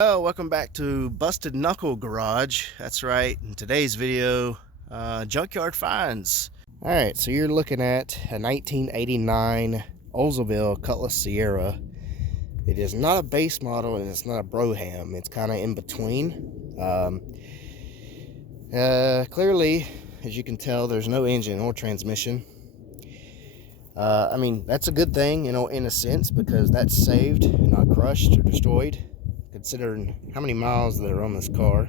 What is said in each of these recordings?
Oh, welcome back to Busted Knuckle Garage. That's right. In today's video, JunkYard Finds. All right, so you're looking at a 1989 Oldsmobile Cutlass Ciera. It is not a base model and it's not a Brougham. It's kind of in between. Clearly, as you can tell, there's no engine or transmission. I mean, that's a good thing, in a sense, because that's saved, not crushed or destroyed, considering how many miles that are on this car.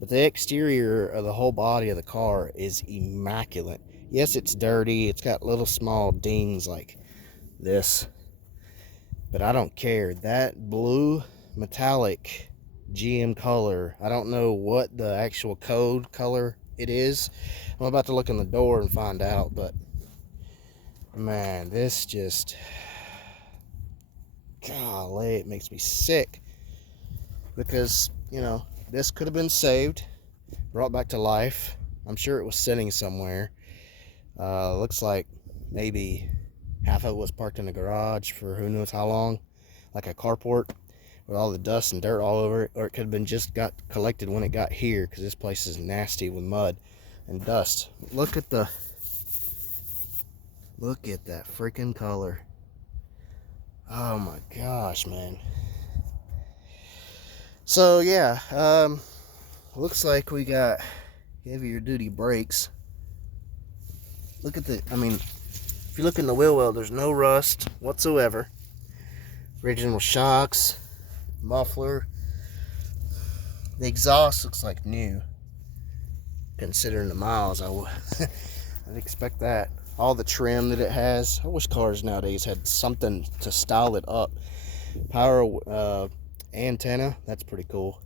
But the exterior of the whole body of the car is immaculate. Yes, it's dirty. It's got little small dings like this, but I don't care. That blue metallic GM color, I don't know what the actual code color it is. I'm about to look in the door and find out, but man, this just, golly, it makes me sick. Because, this could have been saved, brought back to life. I'm sure it was sitting somewhere. Looks like maybe half of it was parked in the garage for who knows how long, like a carport with all the dust and dirt all over it. Or it could have been just got collected when it got here, because this place is nasty with mud and dust. Look at that freaking color. Oh my gosh, man. So yeah, looks like we got heavier duty brakes. Look at if you look in the wheel well, there's no rust whatsoever. Original shocks, muffler. The exhaust looks like new, considering the miles. I'd expect that. All the trim that it has. I wish cars nowadays had something to style it up. Power antenna, that's pretty cool.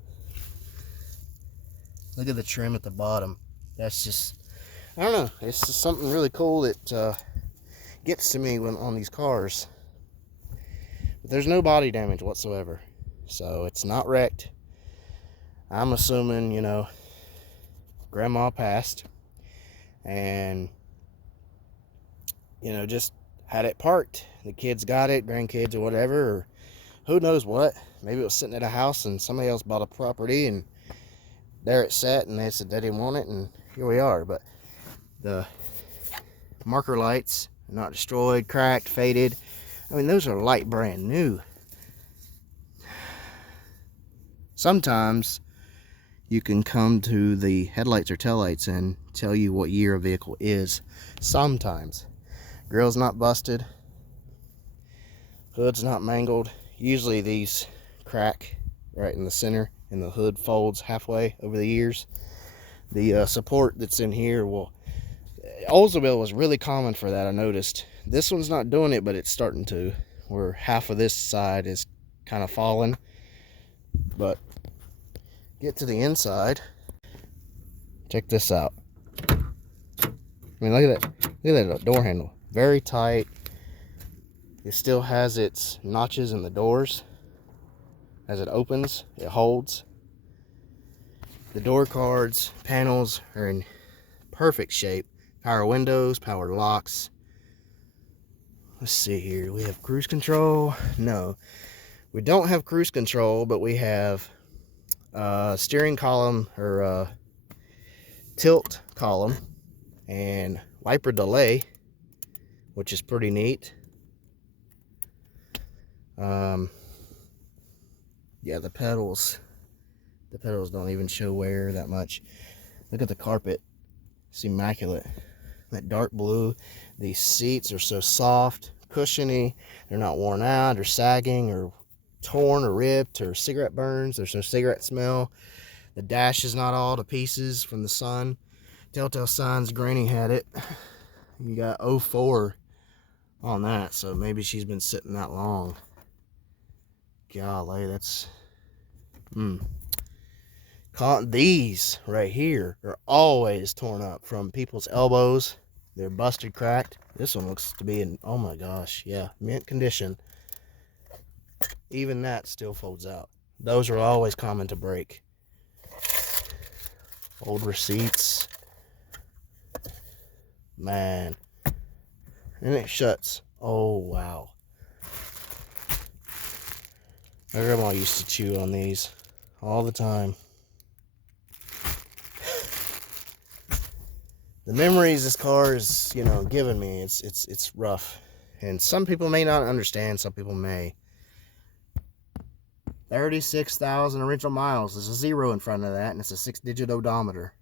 Look at the trim at the bottom. That's just, I don't know, it's just something really cool that gets to me when on these cars. But there's no body damage whatsoever, so it's not wrecked. I'm assuming, grandma passed and just had it parked. The kids got it, grandkids or whatever, or who knows what. Maybe it was sitting at a house and somebody else bought a property and there it sat and they said they didn't want it, and here we are. But the marker lights are not destroyed, cracked, faded. I mean, those are light brand new. Sometimes you can come to the headlights or taillights and tell you what year a vehicle is. Sometimes. Grill's not busted. Hood's not mangled. Usually these crack right in the center and the hood folds halfway over the years. The support that's in here Oldsmobile was really common for that, I noticed. This one's not doing it, but it's starting to, where half of this side is kind of falling. But get to the inside. Check this out. I mean, look at that door handle. Very tight. It still has its notches in the doors. As it opens, it holds. The door cards, panels are in perfect shape. Power windows, power locks. Let's see here. We have cruise control. No, we don't have cruise control, but we have steering column or tilt column and wiper delay, which is pretty neat. Yeah, the pedals don't even show wear that much. Look at the carpet. It's immaculate. That dark blue. These seats are so soft, cushiony. They're not worn out or sagging or torn or ripped or cigarette burns. There's no cigarette smell. The dash is not all to pieces from the sun. Telltale signs Granny had it. You got 04 on that, so maybe she's been sitting that long. Golly, that's these right here are always torn up from people's elbows. They're busted, cracked. This one looks to be in, oh my gosh, yeah, mint condition. Even that still folds out. Those are always common to break. Old receipts, man. And it shuts. Oh wow. My grandma used to chew on these all the time. The memories this car is, you know, giving me, it's rough. And some people may not understand, some people may. 36,000 original miles. There's a 0 in front of that, and it's a 6-digit odometer.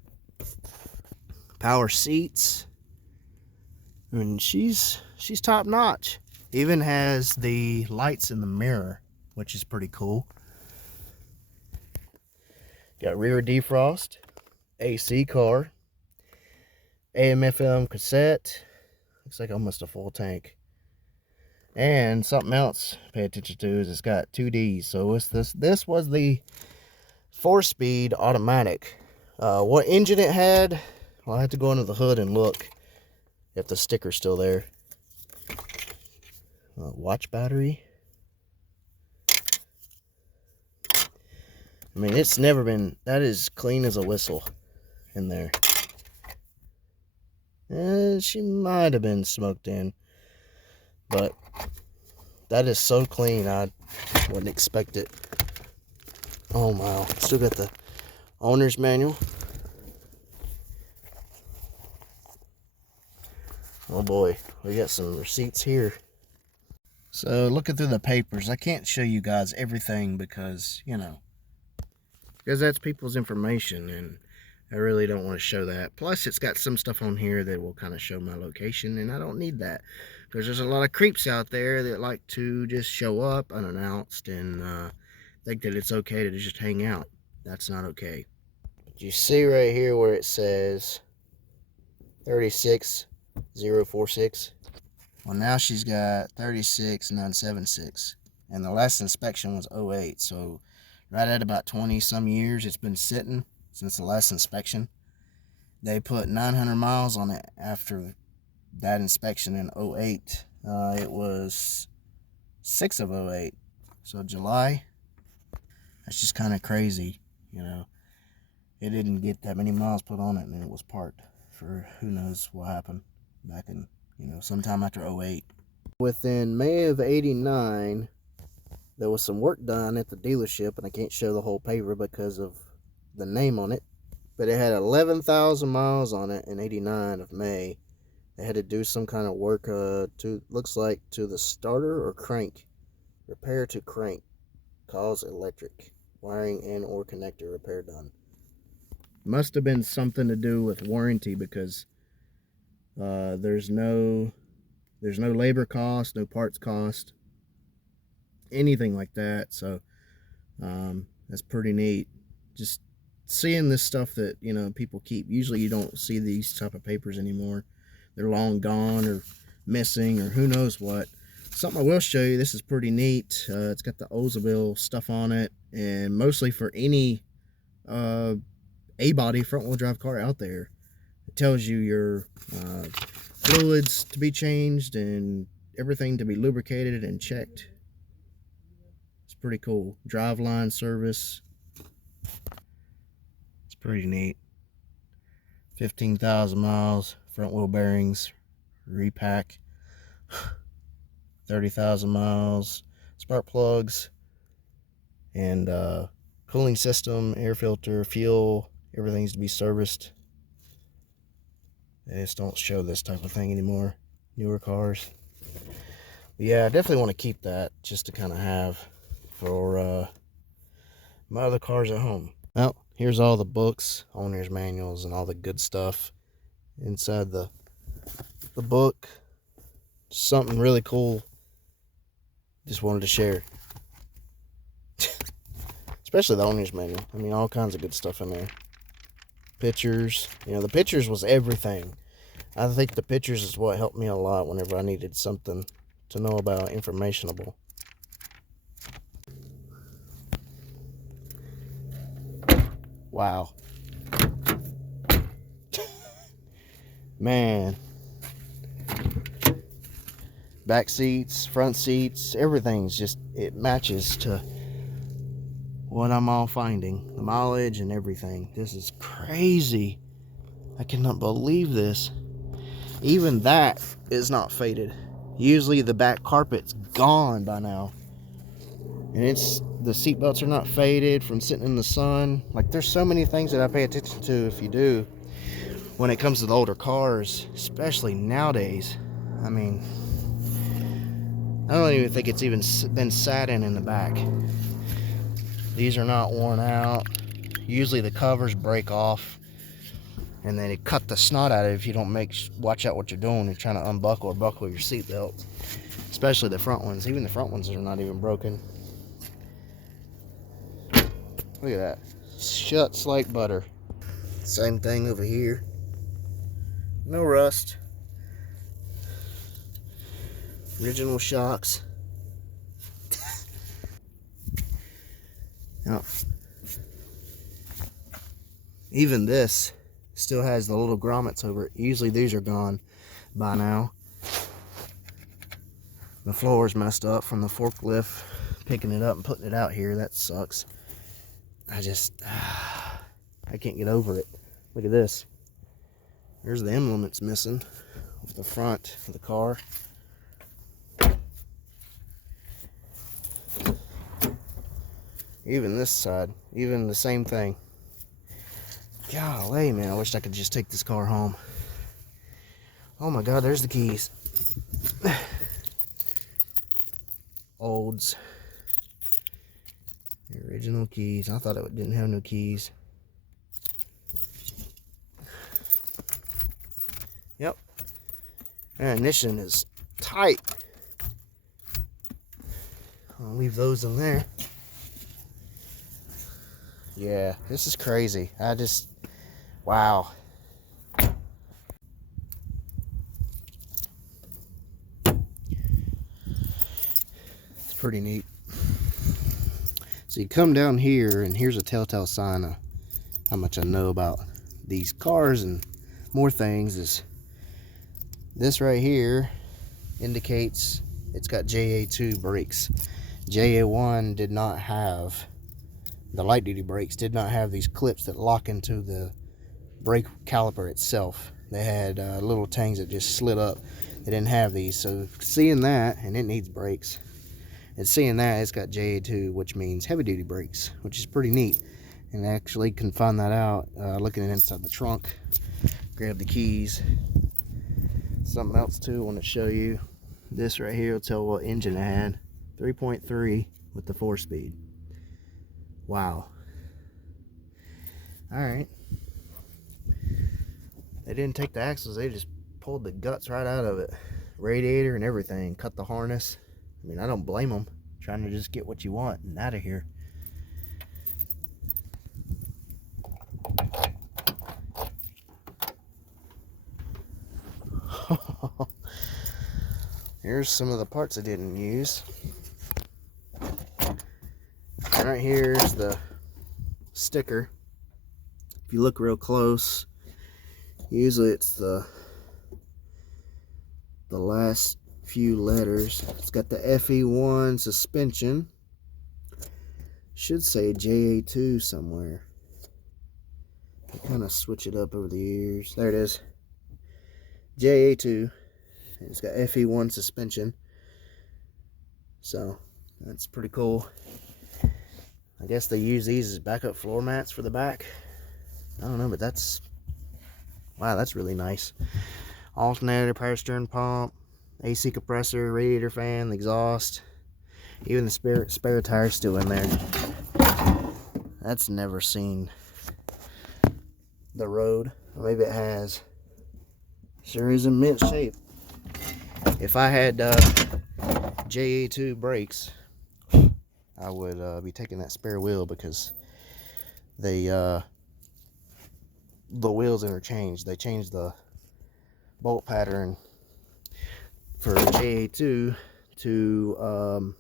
Power seats. And she's top notch. Even has the lights in the mirror, which is pretty cool. Got rear defrost, AC car, AM/FM cassette. Looks like almost a full tank. And something else to pay attention to is it's got 2Ds. So it's this was the 4-speed automatic. What engine it had, well, I have to go under the hood and look if the sticker's still there. Watch battery. I mean, it's never been, that is clean as a whistle in there. She might have been smoked in, but that is so clean, I wouldn't expect it. Oh wow, still got the owner's manual. Oh boy, we got some receipts here. So looking through the papers, I can't show you guys everything because, you know, because that's people's information and I really don't want to show that. Plus it's got some stuff on here that will kind of show my location, and I don't need that because there's a lot of creeps out there that like to just show up unannounced and think that it's okay to just hang out. That's not okay. But you see right here where it says 36046. Well, now she's got 36976, and the last inspection was 08, so right at about 20 some years it's been sitting since the last inspection. They put 900 miles on it after that inspection in 08. It was 6 of 08, so July. That's just kind of crazy, you know. It didn't get that many miles put on it, and it was parked for who knows what happened back in, you know, sometime after 08. Within May of 89, there was some work done at the dealership, and I can't show the whole paper because of the name on it, but it had 11,000 miles on it in 89 of May. They had to do some kind of work looks like to the starter or crank. Repair to crank. Cause electric. Wiring and or connector repair done. Must have been something to do with warranty because there's no labor cost, no parts cost, anything like that. So that's pretty neat. Just seeing this stuff that, you know, people keep. Usually you don't see these type of papers anymore. They're long gone or missing or who knows what. Something I will show you, this is pretty neat. It's got the Oldsmobile stuff on it, and mostly for any A-body front-wheel drive car out there. It tells you your fluids to be changed and everything to be lubricated and checked. It's pretty cool. Driveline service. It's pretty neat. 15,000 miles, front wheel bearings, repack. 30,000 miles, spark plugs, and cooling system, air filter, fuel, everything's to be serviced. They just don't show this type of thing anymore. Newer cars. But yeah, I definitely want to keep that just to kind of have for my other cars at home. Well, here's all the books, owner's manuals, and all the good stuff inside the book. Something really cool. Just wanted to share. Especially the owner's manual. I mean, all kinds of good stuff in there. Pictures. You know, the pictures was everything. I think the pictures is what helped me a lot whenever I needed something to know about, informationable. Wow. Man. Back seats, front seats, everything's just, it matches to what I'm all finding. The mileage and everything. This is crazy. I cannot believe this. Even that is not faded. Usually the back carpet's gone by now. And it's The seat belts are not faded from sitting in the sun. Like, there's so many things that I pay attention to, if you do, when it comes to the older cars, especially nowadays. I mean, I don't even think it's even been sat in the back. These are not worn out. Usually the covers break off, and then it cut the snot out of it if you don't watch out what you're doing. You're trying to unbuckle or buckle your seat belt, especially the front ones. Even the front ones are not even broken. Look at that. Shuts like butter. Same thing over here. No rust. Original shocks. Now, even this still has the little grommets over it. Usually these are gone by now. The floor's messed up from the forklift picking it up and putting it out here. That sucks. I can't get over it. Look at this. There's the emblem that's missing off the front of the car. Even this side, even the same thing. Golly, man, I wish I could just take this car home. Oh my God, there's the keys. Olds. The original keys. I thought it didn't have no keys. Yep. And ignition is tight. I'll leave those in there. Yeah, this is crazy. Wow. It's pretty neat. So you come down here, and here's a telltale sign of how much I know about these cars and more things. Is this right here indicates it's got JA2 brakes. JA1 did not have, the light duty brakes did not have these clips that lock into the brake caliper itself. They had little tangs that just slid up. They didn't have these. So seeing that, and it needs brakes, and seeing that it's got JA2, which means heavy duty brakes, which is pretty neat. And I actually can find that out looking inside the trunk. Grab the keys. Something else too I want to show you. This right here will tell what engine it had. 3.3 with the 4-speed. Wow. Alright. They didn't take the axles, they just pulled the guts right out of it. Radiator and everything. Cut the harness. I mean, I don't blame them. Trying to just get what you want and out of here. Here's some of the parts I didn't use. Right here's the sticker. If you look real close, usually it's the last few letters. It's got the FE1 suspension. Should say JA2 somewhere. I kind of switch it up over the years. There it is. JA2. It's got FE1 suspension. So that's pretty cool. I guess they use these as backup floor mats for the back. I don't know, but that's, wow, that's really nice. Alternator, power steering pump, AC compressor, radiator fan, the exhaust, even the spare tire still in there. That's never seen the road. Or maybe it has. Sure is in mint shape. If I had JA2 brakes, I would be taking that spare wheel, because the wheels interchanged. They changed the bolt pattern for JA2 to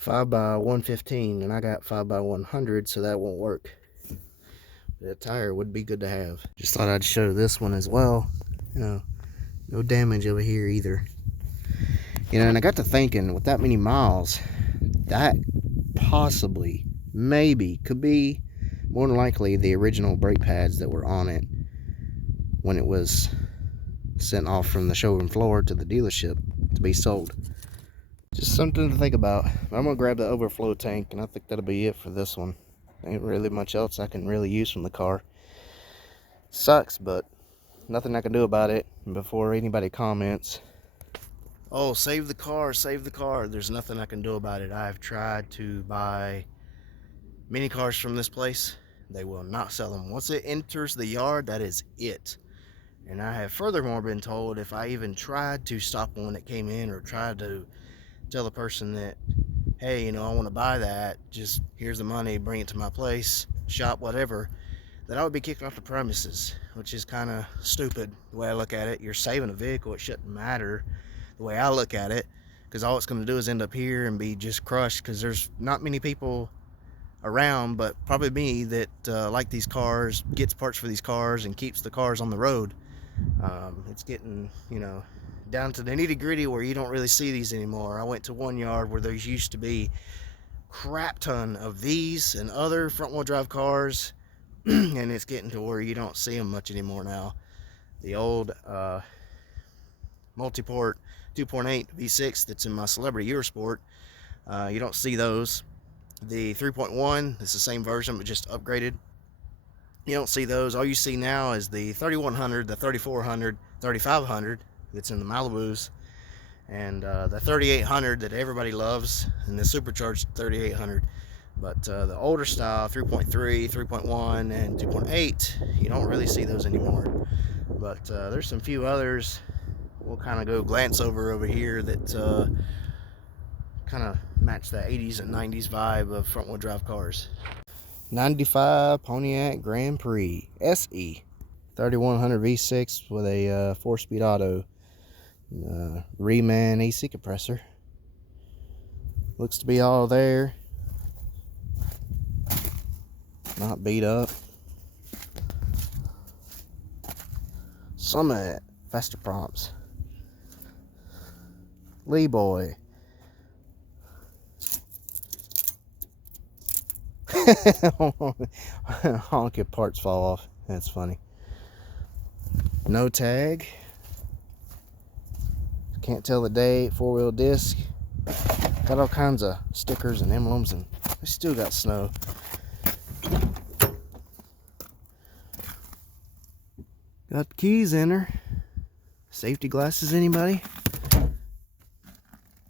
5x115, and I got 5x100, so that won't work. That tire would be good to have. Just thought I'd show this one as well. You know, no damage over here either. You know, and I got to thinking, with that many miles, that possibly, maybe, could be more than likely the original brake pads that were on it when it was sent off from the showroom floor to the dealership to be sold. Just something to think about. I'm gonna grab the overflow tank, and I think that'll be it for this one. Ain't really much else I can really use from the car. Sucks, but nothing I can do about it. And before anybody comments, oh, save the car, save the car, there's nothing I can do about it. I've tried to buy many cars from this place. They will not sell them. Once it enters the yard, that is it. And I have furthermore been told if I even tried to stop one that came in, or tried to tell the person that, hey, you know, I want to buy that, just here's the money, bring it to my place, shop, whatever, that I would be kicked off the premises, which is kind of stupid the way I look at it. You're saving a vehicle, it shouldn't matter the way I look at it, because all it's going to do is end up here and be just crushed, because there's not many people around, but probably me, that like these cars, gets parts for these cars and keeps the cars on the road. It's getting, you know, down to the nitty-gritty where you don't really see these anymore. I went to one yard where there used to be crap ton of these and other front-wheel drive cars, and it's getting to where you don't see them much anymore now. The old multi-port 2.8 V6 that's in my Celebrity Eurosport, you don't see those. The 3.1, it's the same version but just upgraded. You don't see those. All you see now is the 3100, the 3400, 3500 that's in the Malibus, and the 3800 that everybody loves, and the supercharged 3800. But the older style, 3.3, 3.1, and 2.8, you don't really see those anymore. But there's some few others we'll kind of go glance over here that kind of match the 80s and 90s vibe of front-wheel drive cars. 95 Pontiac Grand Prix SE, 3100 V6 with a 4-speed auto, Reman AC compressor. Looks to be all there, not beat up. Summit faster prompts. Lee Boy. Honk if parts fall off. That's funny. No tag. Can't tell the date. 4-wheel disc. Got all kinds of stickers and emblems, and we still got snow. Got the keys in her. Safety glasses, anybody?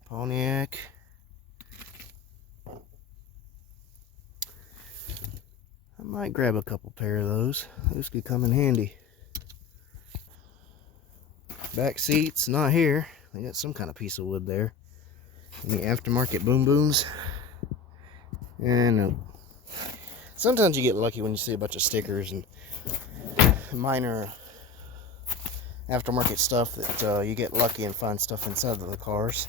Pontiac. I might grab a couple pair of those. Those could come in handy. Back seats, not here. They got some kind of piece of wood there. Any aftermarket boom booms? And no. Sometimes you get lucky when you see a bunch of stickers and minor aftermarket stuff that you get lucky and find stuff inside of the cars.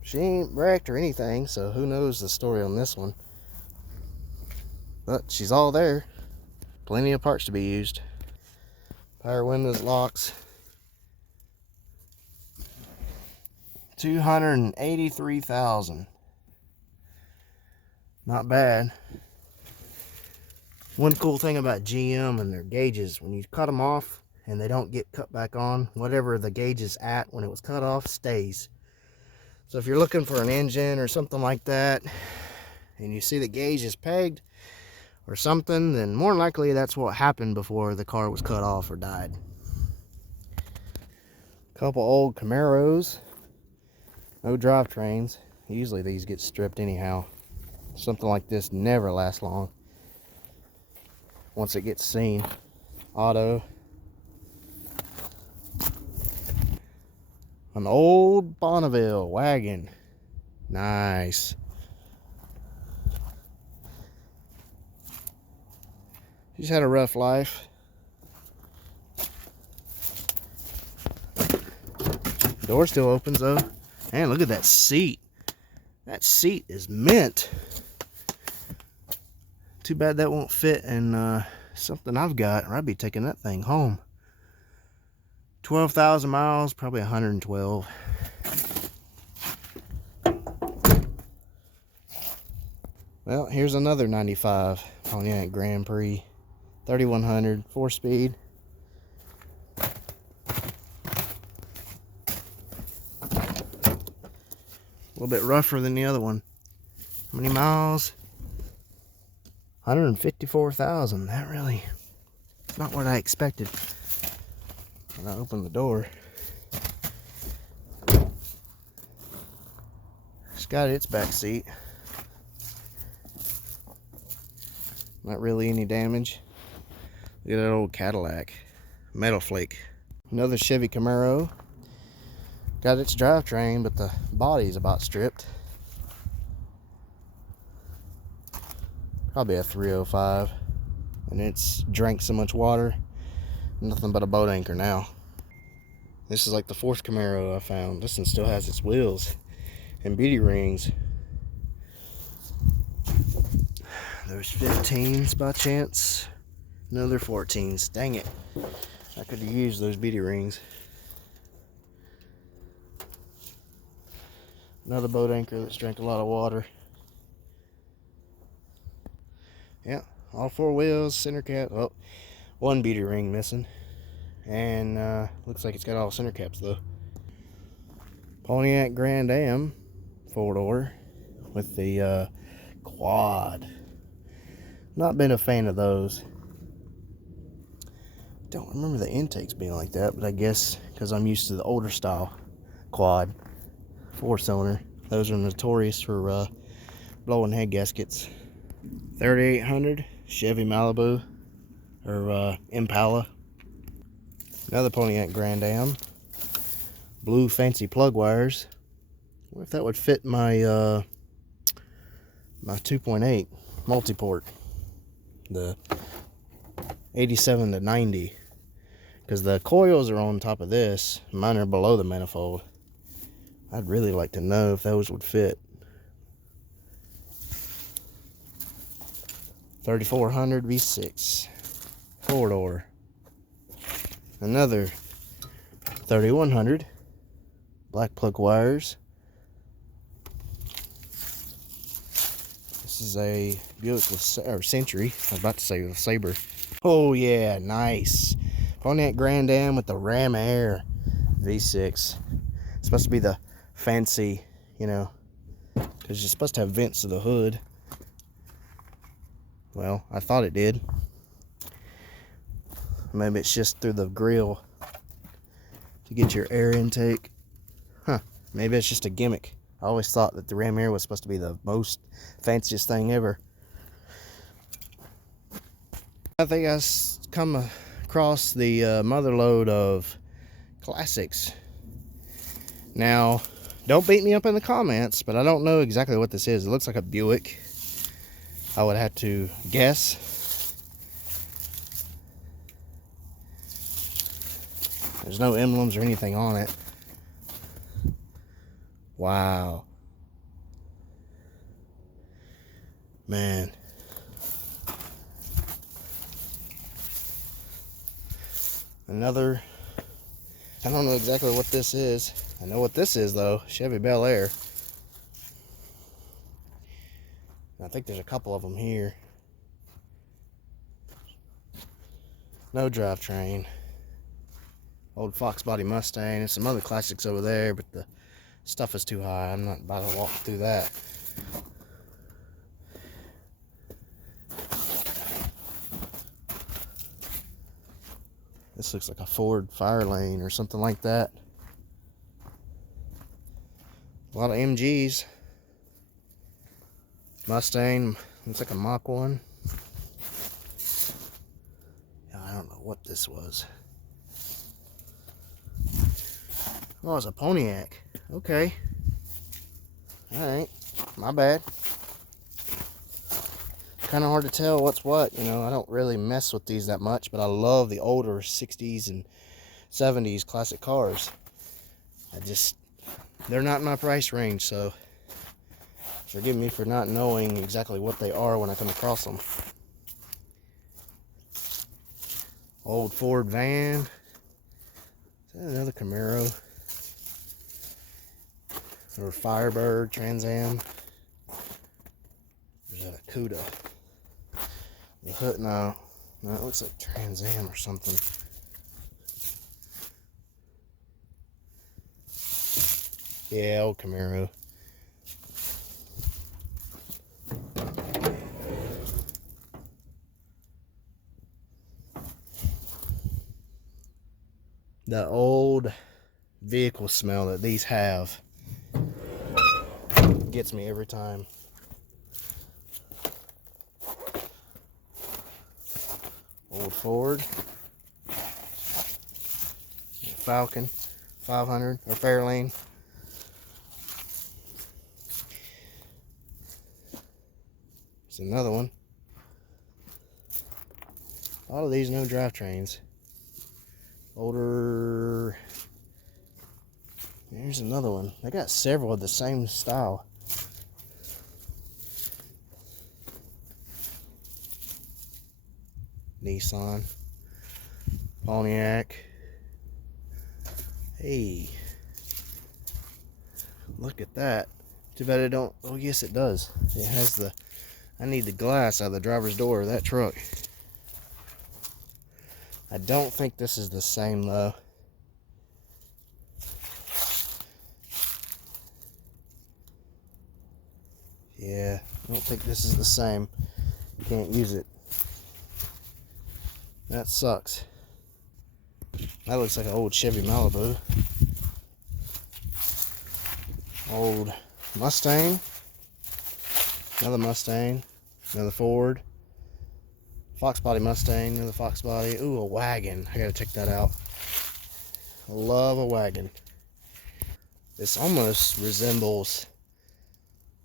She ain't wrecked or anything, so who knows the story on this one. But she's all there. Plenty of parts to be used. Power windows, locks. 283,000. Not bad. One cool thing about GM and their gauges, when you cut them off and they don't get cut back on, whatever the gauge is at when it was cut off stays. So if you're looking for an engine or something like that, and you see the gauge is pegged or something, then more than likely that's what happened before the car was cut off or died. Couple old Camaros. No drivetrains. Usually these get stripped anyhow. Something like this never lasts long once it gets seen. Auto. An old Bonneville wagon. Nice. She's had a rough life. Door still opens though. Man, look at that seat. That seat is mint. Too bad that won't fit in something I've got, or I'd be taking that thing home. 12,000 miles, probably 112. Well, here's another 95 Pontiac Grand Prix. 3100, 4-speed. A little bit rougher than the other one. How many miles? 154,000. That really, not what I expected when I opened the door. It's got its back seat. Not really any damage. Look at that old Cadillac. Metal flake. Another Chevy Camaro. Got its drivetrain, but the body's about stripped. Probably a 305. And it's drank so much water. Nothing but a boat anchor now. This is like the fourth Camaro I found. This one still has its wheels and beauty rings. There's 15s by chance. No, they're 14s. Dang it. I could have used those beauty rings. Another boat anchor that's drank a lot of water. Yeah, all four wheels, center cap. Oh, one beauty ring missing. And looks like it's got all center caps though. Pontiac Grand Am 4-door with the quad. Not been a fan of those. Don't remember the intakes being like that, but I guess because I'm used to the older style quad 4-cylinder. Those are notorious for blowing head gaskets. 3800 Chevy Malibu or Impala. Another Pontiac Grand Am. Blue fancy plug wires. I wonder if that would fit my my 2.8 multi-port. The 87 to 90. Because the coils are on top of this. Mine are below the manifold. I'd really like to know if those would fit. 3400 V6. 4-door. Another 3100. Black plug wires. This is a Buick Century. I was about to say with Sabre. Oh yeah, nice. Pontiac Grand Am with the Ram Air V6. It's supposed to be the fancy, you know, because you're supposed to have vents to the hood. Well, I thought it did. Maybe it's just through the grill to get your air intake. Huh, maybe it's just a gimmick. I always thought that the Ram Air was supposed to be the most fanciest thing ever. I think I come across the mother load of classics. Now, don't beat me up in the comments, but I don't know exactly what this is. It looks like a Buick. I would have to guess. There's no emblems or anything on it. Wow. Man. Another, I don't know exactly what this is. I know what this is though, Chevy Bel Air. I think there's a couple of them here. No drivetrain. Old Fox Body Mustang and some other classics over there, but the stuff is too high. I'm not about to walk through that. This looks like a Ford Firelane or something like that. A lot of MGs. Mustang, looks like a Mach 1. I don't know what this was. Oh, it's a Pontiac. Okay. Alright. My bad. Kind of hard to tell what's what. You know, I don't really mess with these that much, but I love the older 60s and 70s classic cars. They're not in my price range, so forgive me for not knowing exactly what they are when I come across them. Old Ford van. Is that another Camaro? Or Firebird, Trans Am. Or is that a Cuda? The hood, no, it looks like Trans Am or something. Yeah, old Camaro. The old vehicle smell that these have gets me every time. Old Ford, Falcon 500 or Fairlane. There's another one. A lot of these no drivetrains. Older. Here's another one. I got several of the same style. Nissan, Pontiac. Hey, look at that. Too bad it don't. Oh, yes, it does. It has the. I need the glass out of the driver's door of that truck. I don't think this is the same though. Yeah, I don't think this is the same. You can't use it. That sucks. That looks like an old Chevy Malibu. Old Mustang. Another Mustang. Another Ford. Fox body Mustang. Another Fox body. Ooh, a wagon. I gotta check that out. I love a wagon. This almost resembles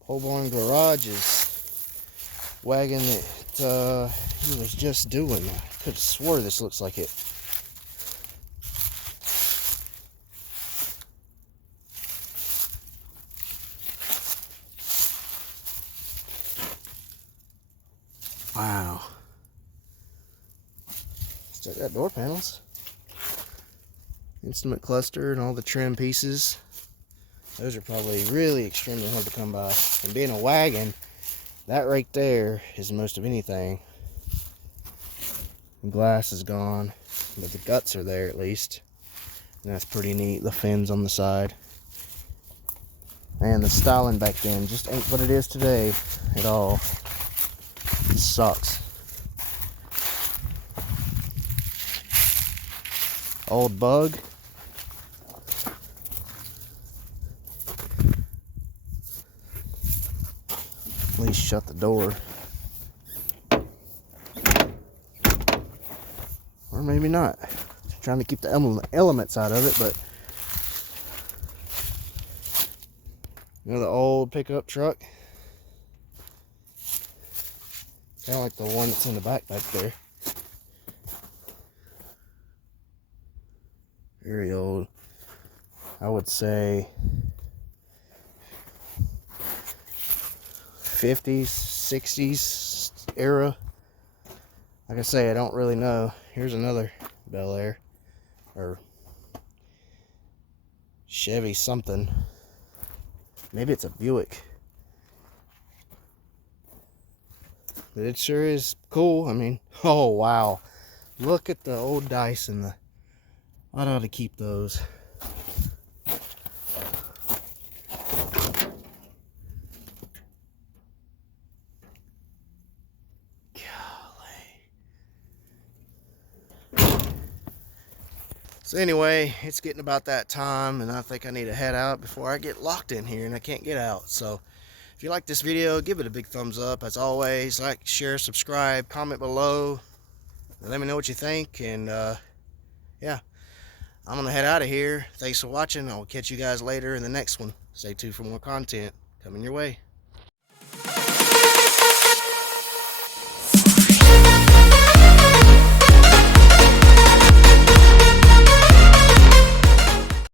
Pole Barn Garage's wagon that he was just doing. I could have swore this looks like it. Wow. Still got door panels. Instrument cluster and all the trim pieces. Those are probably really extremely hard to come by. And being a wagon, that right there is most of anything. The glass is gone, but the guts are there at least. And that's pretty neat. The fins on the side. And the styling back then just ain't what it is today at all. It sucks. Old Bug. At least shut the door. Or maybe not. Trying to keep the elements out of it, but another old pickup truck. Kind of like the one that's in the back there. Very old. I would say 50s, 60s era. Like I say, I don't really know. Here's another Bel Air. Or Chevy something. Maybe it's a Buick. But it sure is cool. I mean, oh wow. Look at the old dice and the... I'd ought to keep those. So anyway, it's getting about that time, and I think I need to head out before I get locked in here and I can't get out. So if you like this video, give it a big thumbs up. As always, like, share, subscribe, comment below. Let me know what you think. And yeah, I'm gonna head out of here. Thanks for watching. I'll catch you guys later in the next one. Stay tuned for more content coming your way.